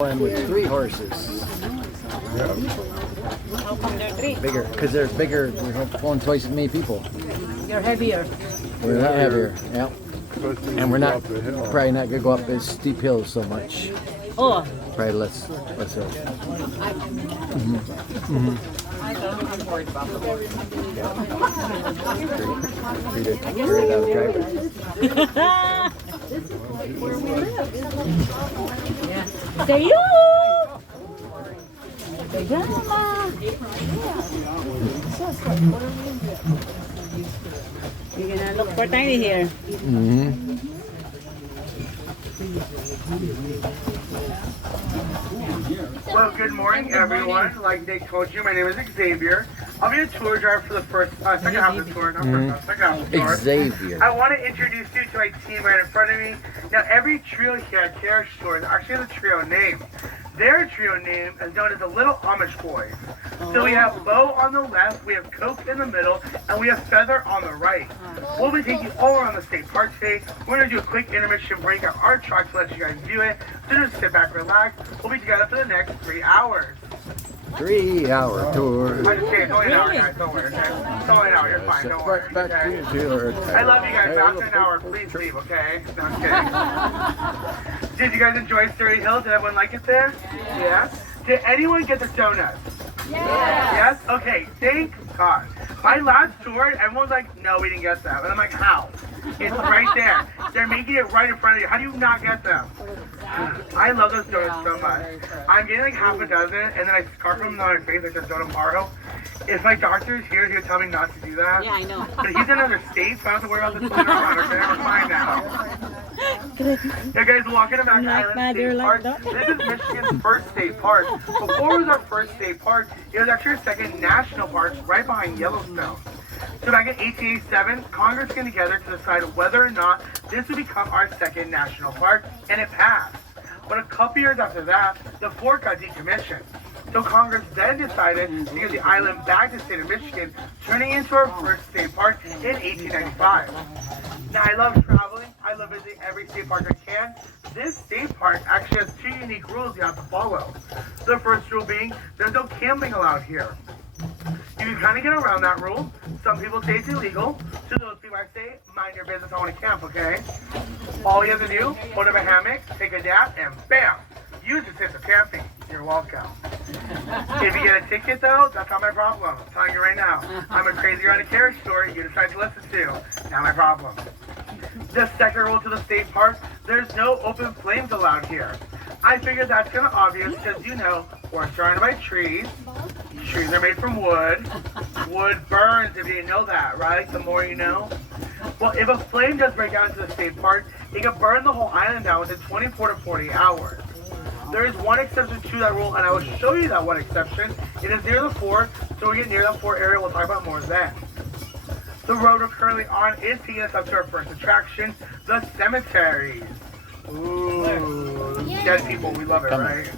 One with 3 horses. How come they're 3? Bigger, because they're bigger. We're pulling twice as many people. You're heavier. We're not heavier, yeah. And we're not probably not gonna go up as steep hills so much. Oh. Probably less hills. Yeah. Say you. Grandma. You're gonna look for Tiny here. Well, good morning, everyone. Like Nick told you, my name is Xavier. I'll be a tour driver for the second half of the tour. Not first half, second half of the tour. Xavier. I want to introduce you to my team right in front of me. Now, every trio here at Carriage Tour is actually the trio name. Their trio name is known as the Little Amish Boys. So we have Bo on the left, we have Coke in the middle, and we have Feather on the right. We'll be taking you all around the state park today. We're going to do a quick intermission break at our truck to let you guys view it. So just sit back, relax. We'll be together for the next 3 hours. 3-hour tour. I just say it's only an hour, guys. Don't worry, okay? It's only an hour. You're fine. Don't worry. Back to Okay? you, Taylor. I love you guys. After an hour, please leave, okay? No, I'm kidding. Did you guys enjoy Surrey Hills? Did everyone like it there? Yeah. Did anyone get the donuts? Yes? Okay, thank God. My last tour, everyone's like, no, we didn't get them. And I'm like, how? It's right there. They're making it right in front of you. How do you not get them? I love those donuts so much. I'm getting like half a dozen, and then I scarf them on my face like there's donut Mario. If my doctor is here, he'll tell me not to do that. Yeah, I know. But he's in another state, so I don't have to worry about this later on. Okay, we're fine now. Yeah, guys, walking about Island State Park. This is Michigan's first state park. Before it was our first state park, it was actually our second national park, right behind Yellowstone. So back in 1887, Congress came together to decide whether or not this would become our second national park, and it passed. But a couple years after that, the fort got decommissioned. So Congress then decided to give the island back to the state of Michigan, turning into our first state park in 1895. Now, I love traveling. I love visiting every state park I can. This state park actually has 2 unique rules you have to follow. The first rule being, there's no camping allowed here. You can kind of get around that rule. Some people say it's illegal. To those people I say, mind your business, I want to camp, okay? All you have to do, hold up a hammock, take a nap, and bam! You just hit the camping. You're welcome. If you get a ticket though, that's not my problem. I'm telling you right now. I'm a crazy on a carriage story you decide to listen to. Not my problem. The second rule to the state park, there's no open flames allowed here. I figured that's kind of obvious because you know, we're surrounded by trees. Trees are made from wood. Wood burns if you didn't know that, right? The more you know. Well, if a flame does break out into the state park, it can burn the whole island down within 24 to 40 hours. There is one exception to that rule, and I will show you that one exception. It is near the fort, so we get near the fort area, we'll talk about more then. The road we're currently on is taking us up to our first attraction, the cemeteries. Ooh, dead people, we love it, right?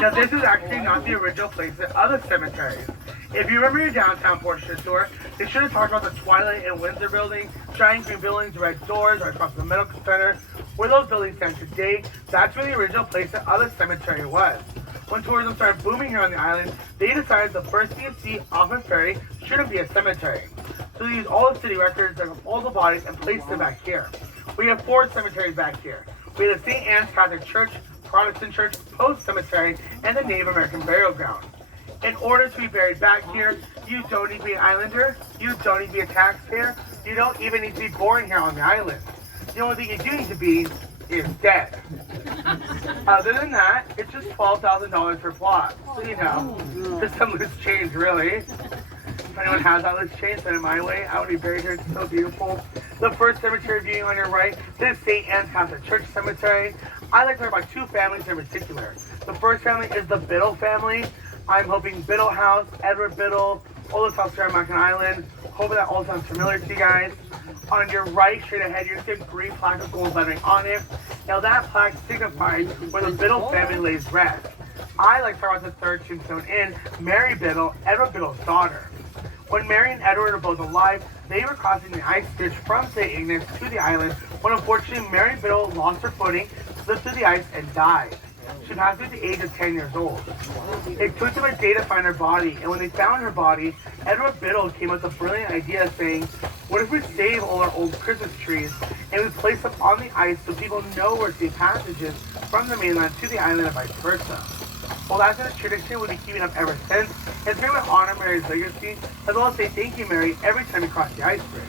Now, this is actually not the original place of the cemeteries. If you remember your downtown portion of the tour, they should have talked about the Twilight and Windsor building, giant green buildings, red doors, right across the medical center. Where those buildings stand today, that's where the original place the other cemetery was. When tourism started booming here on the island, they decided the first thing you see off a ferry shouldn't be a cemetery. So they used all the city records, dug up all the bodies, and placed them back here. We have 4 cemeteries back here. We have the St. Anne's Catholic Church, Protestant Church, Post Cemetery, and the Native American Burial Ground. In order to be buried back here, you don't need to be an islander, you don't need to be a taxpayer, you don't even need to be born here on the island. The only thing you do need to be is dead. Other than that, it's just $12,000 per plot. So you know, just some loose change really. If anyone has that loose change, send it my way. I would be buried here, it's so beautiful. The first cemetery viewing on your right, this is St. Anne's Catholic Church Cemetery. I like to learn about 2 families in particular. The first family is the Biddle family. I'm hoping Biddle House, Edward Biddle, all the house here on Mackinac Island. Hoping that all sounds familiar to you guys. On your right, straight ahead, you're going to see a green plaque with gold lettering on it. Now that plaque signifies where the Biddle family lays rest. I like to talk about the third tombstone in Mary Biddle, Edward Biddle's daughter. When Mary and Edward are both alive, they were crossing the ice bridge from St. Ignace to the island when unfortunately Mary Biddle lost her footing, slipped through the ice, and died. She passed away at the age of 10 years old. It took them a day to find her body, and when they found her body, Edward Biddle came up with a brilliant idea saying, what if we save all our old Christmas trees and we place them on the ice so people know where safe passages from the mainland to the island and vice versa? Well, that's a tradition we'll be keeping up ever since. It's going to honor Mary's legacy, as well as say thank you, Mary, every time you cross the ice bridge.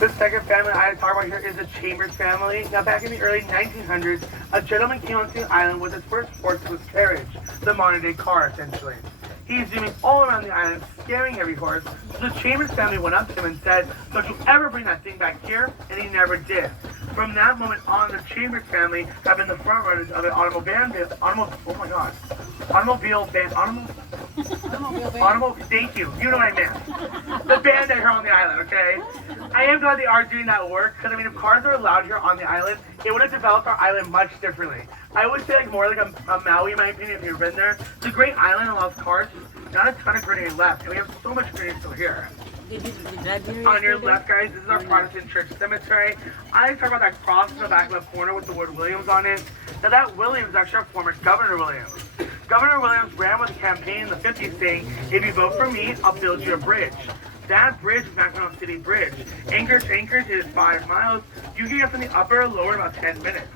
The second family I talk about here is the Chambers family. Now, back in the early 1900s, a gentleman came onto the island with his first horse was Carriage, the modern-day car, essentially. He's zooming all around the island, scaring every horse. So the Chambers family went up to him and said, don't you ever bring that thing back here? And he never did. From that moment on, the Chambers family have been the front runners of the thank you. You know what I meant. The band here on the island, okay? I am glad they are doing that work, because I mean, if cars are allowed here on the island, it would have developed our island much differently. I would say like more like a Maui, in my opinion, if you've been there. It's a great island and allows cars, not a ton of greenery left, and we have so much greenery still here. On your left, guys, this is our Protestant church cemetery. I like to talk about that cross in the back left corner with the word Williams on it. Now that Williams is actually our former Governor Williams. Governor Williams ran with a campaign in the 50s saying, if you vote for me, I'll build you a bridge. That bridge is Mackinac City Bridge. Anchorage to Anchorage is 5 miles. You can get from the upper or lower in about 10 minutes.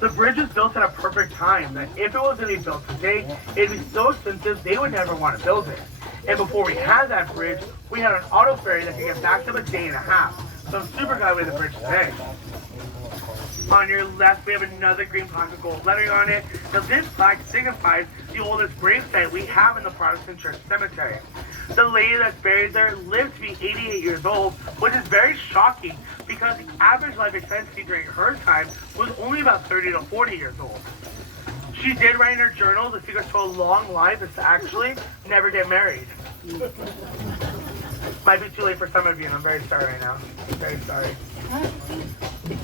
The bridge was built at a perfect time that if it was to be built today, it'd be so expensive they would never want to build it. And before we had that bridge, we had an auto ferry that could get back to a day and a half. So I'm super glad we have the bridge today. On your left, we have another green plaque with gold lettering on it. Now this plaque signifies the oldest grave site we have in the Protestant church cemetery. The lady that's buried there lived to be 88 years old, which is very shocking because the average life expectancy during her time was only about 30 to 40 years old. She did write in her journal the secret to a long life is to actually never get married. Might be too late for some of you, and I'm very sorry right now. Very sorry.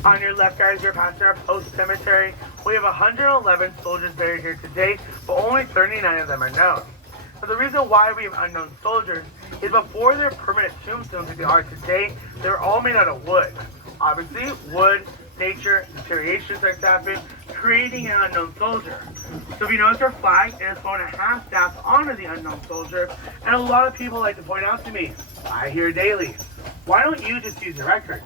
On your left, guys, you're passing our post cemetery. We have 111 soldiers buried here today, but only 39 of them are known. Now, the reason why we have unknown soldiers is before their permanent tombstones like they are today, they were all made out of wood. Obviously, wood, nature, deterioration starts happening, creating an unknown soldier. So if you notice our flag, it is going a half-staff to honor the unknown soldier, and a lot of people like to point out to me, I hear daily, why don't you just use your records?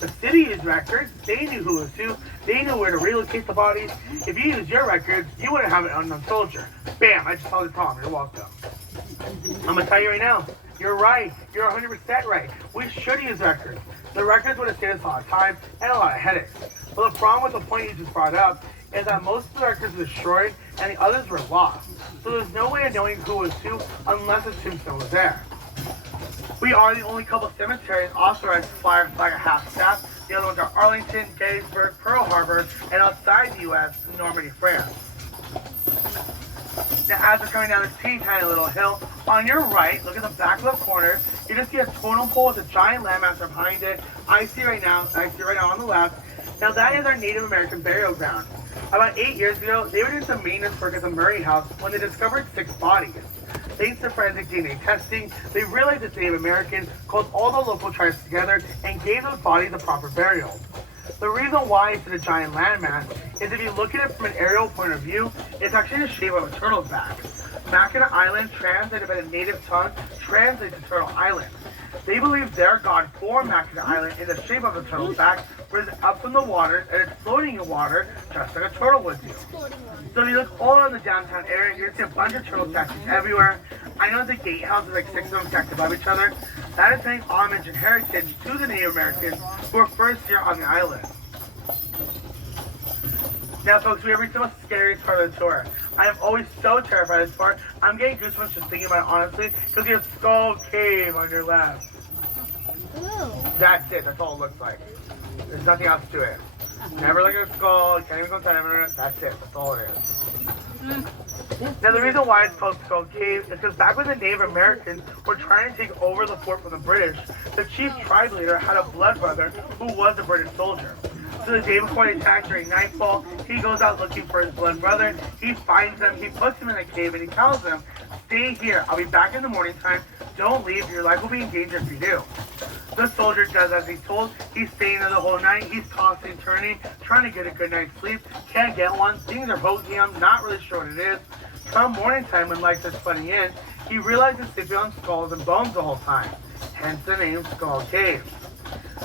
The city used records, they knew who was who, they knew where to relocate the bodies. If you use your records, you wouldn't have an unknown soldier. Bam, I just solved the problem, you're welcome. I'm gonna tell you right now, you're right, you're 100% right. We should use records. The records would have saved us a lot of time and a lot of headaches. But the problem with the point you just brought up is that most of the records were destroyed and the others were lost. So there's no way of knowing who was who unless a tombstone was there. We are the only couple cemeteries authorized to fly our flag at half-staff. The other ones are Arlington, Gettysburg, Pearl Harbor, and outside the U.S., Normandy, France. Now, as we're coming down this teeny tiny little hill, on your right, look at the back left corner, you just see a totem pole with a giant landmass behind it. I see right now on the left. Now that is our Native American burial ground. About 8 years ago, they were doing some maintenance work at the Murray House when they discovered 6 bodies. Thanks to forensic DNA testing, they realized that Native Americans called all the local tribes together and gave those bodies a proper burial. The reason why it's in a giant landmass is if you look at it from an aerial point of view, it's actually the shape of a turtle's back. Mackinac Island, translated by the native tongue, translates to Turtle Island. They believe their god formed Mackinac Island in the shape of a turtle's back, where it's up from the water and it's floating in water just like a turtle would do. So if you look all around the downtown area, you're going to see a bunch of turtle statues everywhere. I know the gatehouse is like 6 of them stacked above each other. That is paying homage and heritage to the Native Americans who were first here on the island. Now folks, we have reached the most scariest part of the tour. I am always so terrified of this part. I'm getting goosebumps just thinking about it honestly, because you have Skull Cave on your left. Ooh. That's it, that's all it looks like. There's nothing else to it. Never look at a skull, you can't even go inside of it, that's it, that's all it is. Now the reason why it's called Skull Cave is because back when the Native Americans were trying to take over the fort from the British, the chief tribe leader had a blood brother who was a British soldier. So the day before the attack during nightfall, he goes out looking for his blood brother, he finds him, he puts him in a cave and he tells them, stay here, I'll be back in the morning time, don't leave, your life will be in danger if you do. The soldier does as he's told. He's staying there the whole night. He's tossing, turning, trying to get a good night's sleep. Can't get one. Things are poking him. Not really sure what it is. Come morning time, when life is funny in, he realizes sleeping on skulls and bones the whole time. Hence the name Skull Cave.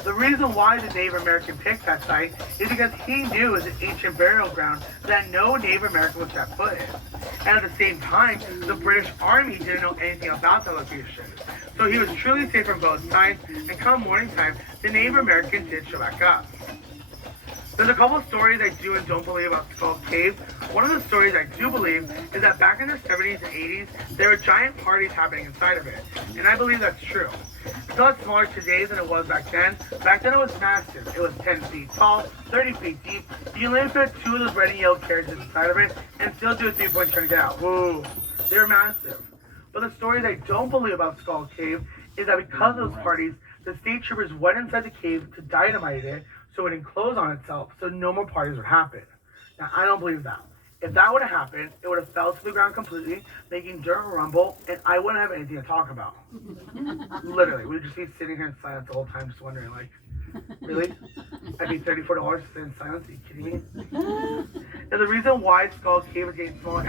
The reason why the Native American picked that site is because he knew it was an ancient burial ground that no Native American would set foot in. And at the same time, the British Army didn't know anything about the location. So he was truly safe from both sides, and come morning time, the Native Americans did show back up. There's a couple of stories I do and don't believe about Skull Cave. One of the stories I do believe is that back in the 70s and 80s, there were giant parties happening inside of it. And I believe that's true. It's a lot smaller today than it was back then. Back then it was massive. It was 10 feet tall, 30 feet deep. You can literally fit 2 of those red and yellow carriages inside of it and still do a 3-point trying to get out. Whoa, they're massive. But the stories I don't believe about Skull Cave is that because of those parties, the state troopers went inside the cave to dynamite it so it wouldn't close on itself, so no more parties would happen. Now, I don't believe that. If that would have happened, it would have fell to the ground completely, making dirt rumble, and I wouldn't have anything to talk about. Literally, we'd just be sitting here in silence the whole time, just wondering, like, really? I'd be $34 to sit in silence? Are you kidding me? And the reason why Skull Cave is getting smaller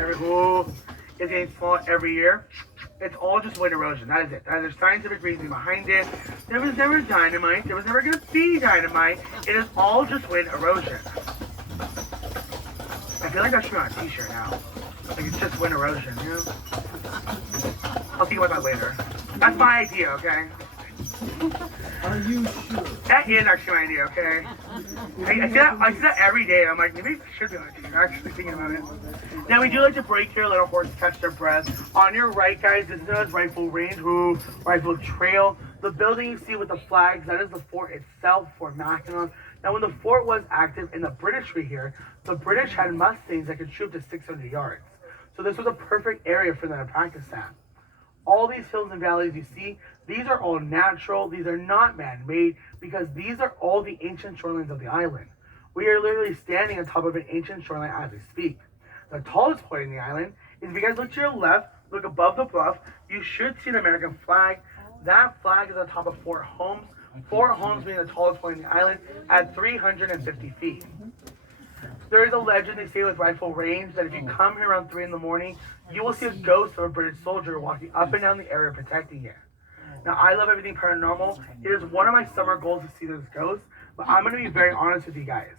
every year, it's all just wind erosion. That is it. There's scientific reasoning behind it. There was never dynamite. There was never going to be dynamite. It is all just wind erosion. I feel like that should be on a t-shirt now. Like, it's just wind erosion, you know? I'll think about that later. That's my idea, okay? Are you sure? That is actually my idea, okay? I see that every day, and I'm like, maybe it should be on a t-shirt. I'm actually thinking about it. Now, we do like to break here, let our horses catch their breath. On your right, guys, this is known as Rifle Range, Rifle Trail. The building you see with the flags, that is the fort itself, Fort Mackinac. Now, when the fort was active and the British were here, the British had Mustangs that could shoot up to 600 yards. So this was a perfect area for them to practice at. All these hills and valleys you see, these are all natural. These are not man-made because these are all the ancient shorelines of the island. We are literally standing on top of an ancient shoreline as we speak. The tallest point in the island is if you guys look to your left, look above the bluff, you should see an American flag. That flag is on top of Fort Holmes. Fort Holmes being the tallest point in the island at 350 feet. There is a legend they say with Rifle Range that if you come here around 3 in the morning, you will see a ghost of a British soldier walking up and down the area protecting it. Now, I love everything paranormal. It is one of my summer goals to see this ghost, but I'm going to be very honest with you guys.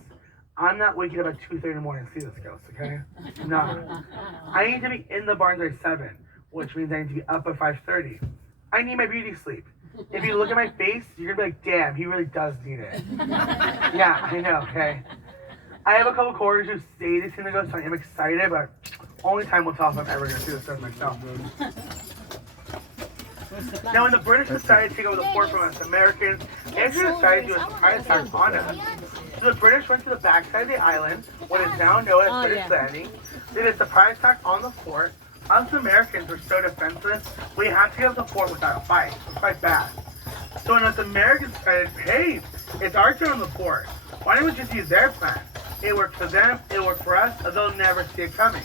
I'm not waking up at 2:30 in the morning to see this ghost, okay? No. I need to be in the barn by 7, which means I need to be up by 5:30. I need my beauty sleep. If you look at my face, you're going to be like, damn, he really does need it. Yeah, I know, okay? I have a couple coworkers who say they've seen the ghost, so I am excited, but only time will tell if I'm ever going to see this ghost myself. Now, when the British decided to take over the fort from us Americans, they actually decided to do a surprise attack on us. So the British went to the backside of the island, what is now known as British Landing. They did a surprise attack on the fort. Us Americans were so defenseless, we had to get up the fort without a fight. It was quite bad. So when us Americans decided, hey, it's our turn on the fort, why don't we just use their plan? It worked for them, it worked for us, and they'll never see it coming.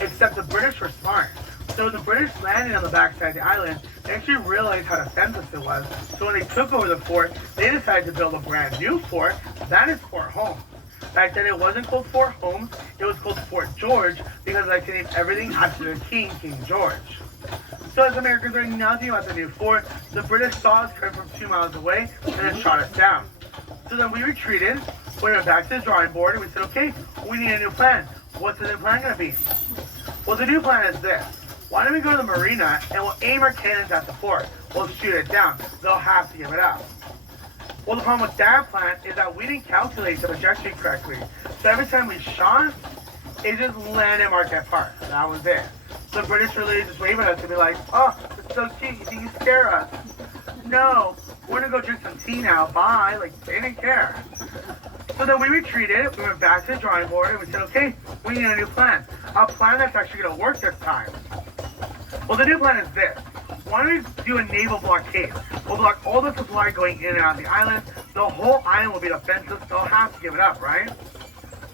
Except the British were smart. So when the British landed on the backside of the island, they actually realized how defenseless it was. So when they took over the fort, they decided to build a brand new fort. That is Fort Holmes. Back then it wasn't called Fort Holmes, it was called Fort George because I like to name everything after the King, King George. So as Americans learned nothing about the new fort, the British saw us coming from 2 miles away and then shot us down. So then we retreated, we went back to the drawing board and we said, okay, we need a new plan. What's the new plan going to be? Well, the new plan is this. Why don't we go to the marina and we'll aim our cannons at the fort. We'll shoot it down. They'll have to give it up. Well, the problem with that plan is that we didn't calculate the trajectory correctly. So every time we shot, it just landed at Marquette Park. That was it. The British were literally just waving at us to be like, oh, it's so cute. You think you scare us? No, we're going to go drink some tea now. Bye. Like, they didn't care. So then we retreated. We went back to the drawing board and we said, okay, we need a new plan. A plan that's actually going to work this time. Well, the new plan is this. Why don't we do a naval blockade? We'll block all the supply going in and out of the island. The whole island will be defenseless. They'll have to give it up, right?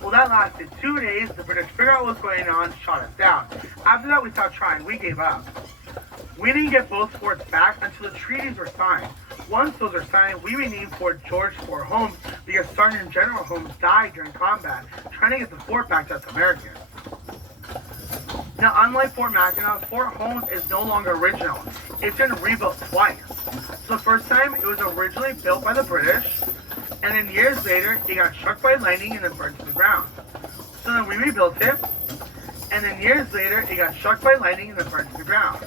Well, that lasted 2 days. The British figured out what was going on, shot us down. After that, we stopped trying. We gave up. We didn't get both forts back until the treaties were signed. Once those are signed, we renamed Fort George Fort Holmes because Sergeant General Holmes died during combat trying to get the fort back to us Americans. Now, unlike Fort Mackinac, Fort Holmes is no longer original. It's been rebuilt twice. So the first time, it was originally built by the British, and then years later, it got struck by lightning and then burned to the ground. So then we rebuilt it, and then years later, it got struck by lightning and then burned to the ground.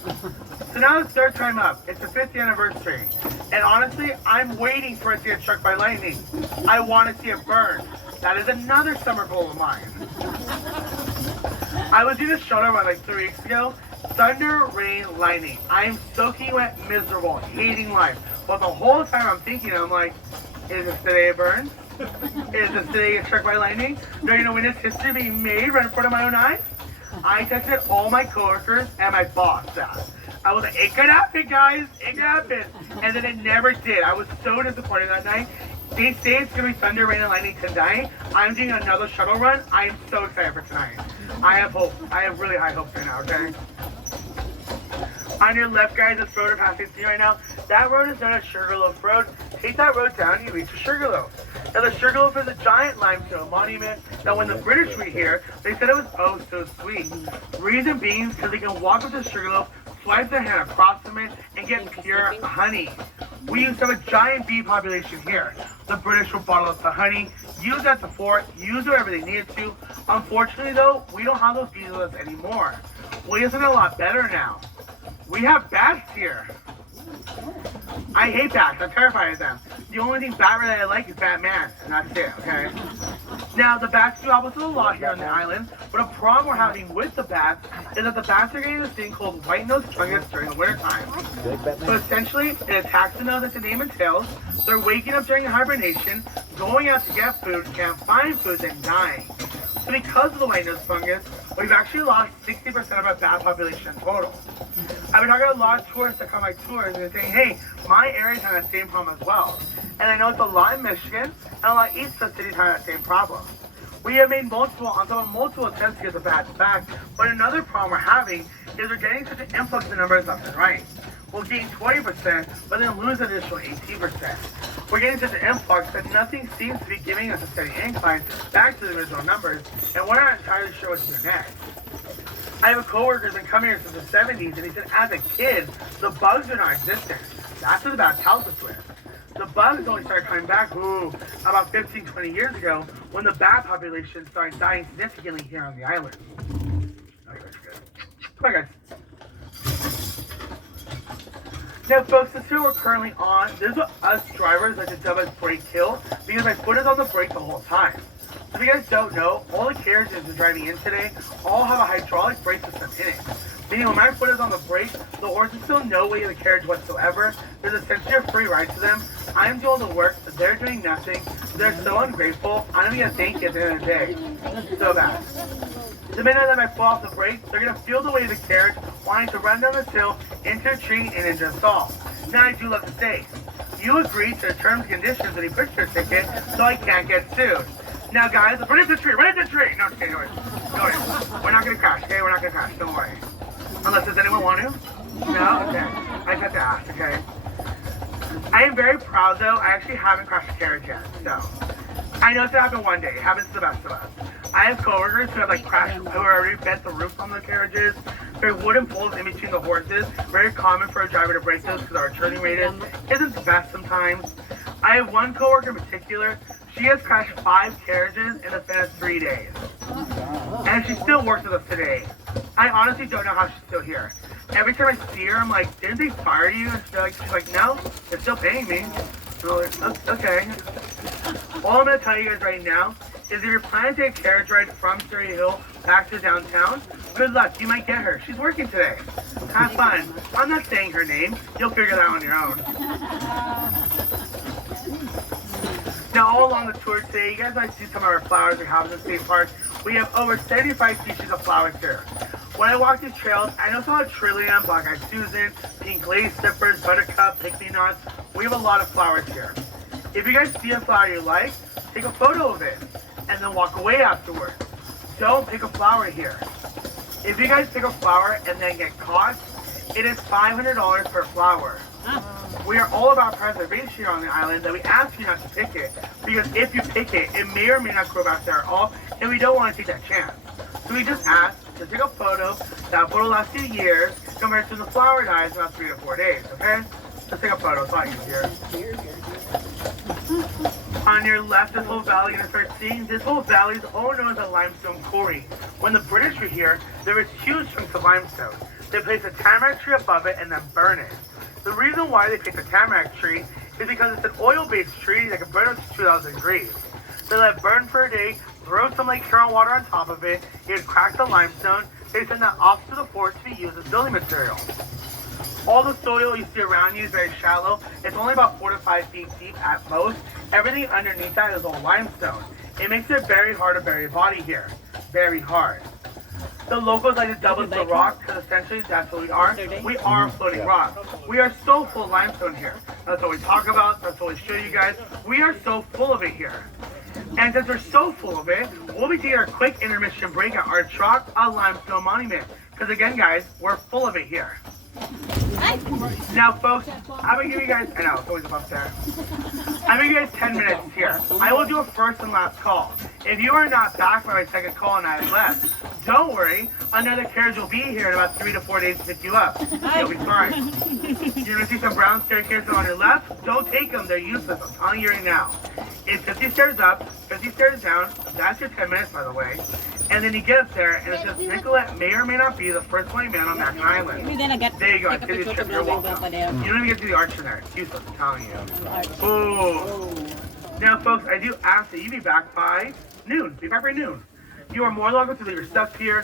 So now it's third time up. It's the 50th anniversary. And honestly, I'm waiting for it to get struck by lightning. I want to see it burn. That is another summer goal of mine. I was in a shuttle run like 3 weeks ago. Thunder, rain, lightning. I am soaking wet, miserable, hating life. But the whole time I'm thinking, I'm like, is this today it burns? Is this today it struck by lightning? Do you know when this history being made right in front of my own eyes? I texted all my coworkers and my boss that. I was like, it could happen, guys. It could happen. And then it never did. I was so disappointed that night. They say it's going to be thunder, rain, and lightning tonight. I'm doing another shuttle run. I am so excited for tonight. I have hope. I have really high hopes right now, okay? On your left, guys, this road we're passing through right now, that road is known as Sugarloaf Road. Take that road down, you reach the Sugarloaf. Now, the Sugarloaf is a giant limestone monument that when the British were here, they said it was oh so sweet. Reason being, because they can walk up the Sugarloaf, swipe their hand across from it, and get pure honey. We used to have a giant bee population here. The British would bottle up the honey, use that to fort, use it wherever they needed to. Unfortunately, though, we don't have those bees with us anymore. Well, isn't it a lot better now? We have bats here. I hate bats. I'm terrified of them. The only thing bat that I like is Batman, and that's it, okay? Now, the bats do help us a lot here on the island, but a problem we're having with the bats is that the bats are getting this thing called white-nosed fungus during the wintertime. So essentially, it attacks the nose like the name entails. They're waking up during hibernation, going out to get food, can't find food, and dying. So because of the white-nosed fungus, we've actually lost 60% of our bat population in total. I've been talking to a lot of tourists that come on tours and they're saying, hey, my area's having that same problem as well. And I know it's a lot in Michigan and a lot of East Coast cities have that same problem. We have made multiple attempts to get the bats back, but another problem we're having is we're getting such an influx of numbers left and right. We'll gain 20%, but then lose an additional 18%. We're getting such an influx that nothing seems to be giving us a steady incline back to the original numbers, and we're not entirely sure what to do next. I have a coworker who's been coming here since the 70s, and he said as a kid, the bugs are not existent. That's what the bats helped us with. The bugs only started coming back about 15, 20 years ago when the bat population started dying significantly here on the island. Okay, that's good. Bye, guys. Now, folks, this here we're currently on. This is what us drivers like to dub as brake kill because my foot is on the brake the whole time. So if you guys don't know, all the carriages we're driving in today all have a hydraulic brake system in it. Meaning when my foot is on the brake, the horses feel no weight of the carriage whatsoever. There's essentially a free ride to them. I'm doing the work, they're doing nothing. They're so ungrateful. I'm not even gonna thank you at the end of the day. So bad. The minute that I fall off the brake, they're gonna feel the weight of the carriage, wanting to run down this hill into a tree and into a stall. Now I do love to say, you agreed to the terms and conditions when you purchased your ticket, so I can't get sued. Now guys, run into the tree, run into the tree! No, okay, no worries. No worries. We're not gonna crash, okay? We're not gonna crash, don't worry. Unless does anyone want to? No? Okay. I just have to ask, okay? I am very proud though, I actually haven't crashed a carriage yet, so. I know it's gonna happen one day, it happens to the best of us. I have coworkers who have like crashed, who already bent the roofs on the carriages. There are wooden poles in between the horses. Very common for a driver to break those because our turning radius isn't the best sometimes. I have one coworker in particular. She has crashed 5 carriages in the span of 3 days. And she still works with us today. I honestly don't know how she's still here. Every time I see her, I'm like, didn't they fire you? And she's like, no, they're still paying me. So I'm like, okay. All I'm going to tell you guys right now is if you're planning to take a carriage ride from Surrey Hill back to downtown, good luck, you might get her. She's working today. Have fun. I'm not saying her name. You'll figure that out on your own. Now, all along the tour today, you guys might see some of our flowers we have in the state park. We have over 75 species of flowers here. When I walk these trails, I know some of Trillium, Black-Eyed Susan, Pink Lace Slippers, Buttercup, Picnic-Nuts. We have a lot of flowers here. If you guys see a flower you like, take a photo of it and then walk away afterwards. Don't pick a flower here. If you guys pick a flower and then get caught, it is $500 per flower. We are all about preservation here on the island, that we ask you not to pick it, because if you pick it, it may or may not grow back there at all, and we don't want to take that chance. So we just ask to take a photo. That photo lasts 2 years, compared to the flower dies about 3 to 4 days, okay? Let's take a photo, it's a lot easier. On your left, this whole valley, you're gonna start seeing this whole valley is all known as a limestone quarry. When the British were here, there was huge chunks of limestone. They placed a tamarack tree above it and then burn it. The reason why they picked a tamarack tree is because it's an oil-based tree that can burn up to 2,000 degrees. They let it burn for a day, throw some Lake Huron water on top of it, you'd crack the limestone, they send that off to the fort to be used as building material. All the soil you see around you is very shallow. It's only about 4 to 5 feet deep at most. Everything underneath that is all limestone. It makes it very hard to bury a body here. Very hard. The locals like to double the rock because essentially that's what we are. We are a floating rock. We are so full of limestone here. That's what we talk about. That's what we show you guys. We are so full of it here. And since we're so full of it, we'll be taking our quick intermission break at our Chalk a Limestone Monument. Because again, guys, we're full of it here. Now, folks, I'm going to give you guys, I know, it's always up there. I'm going to give you guys 10 minutes here. I will do a first and last call. If you are not back by my second call and I have left, don't worry. Another carriage will be here in about 3 to 4 days to pick you up. You'll be fine. You're going to see some brown staircases on your left. Don't take them. They're useless. I'm telling you right now. It's 50 stairs up, 50 stairs down. That's your 10 minutes, by the way. And then you get up there, and it says Nicolette may or may not be the first white man on Mackinac Island. There you go. It's going to trip your walk. You don't even get to the arch in there. It's useless, I'm telling you. Oh. Now, folks, I do ask that you be back by noon. Be back by noon. You are more than welcome to leave your stuff here.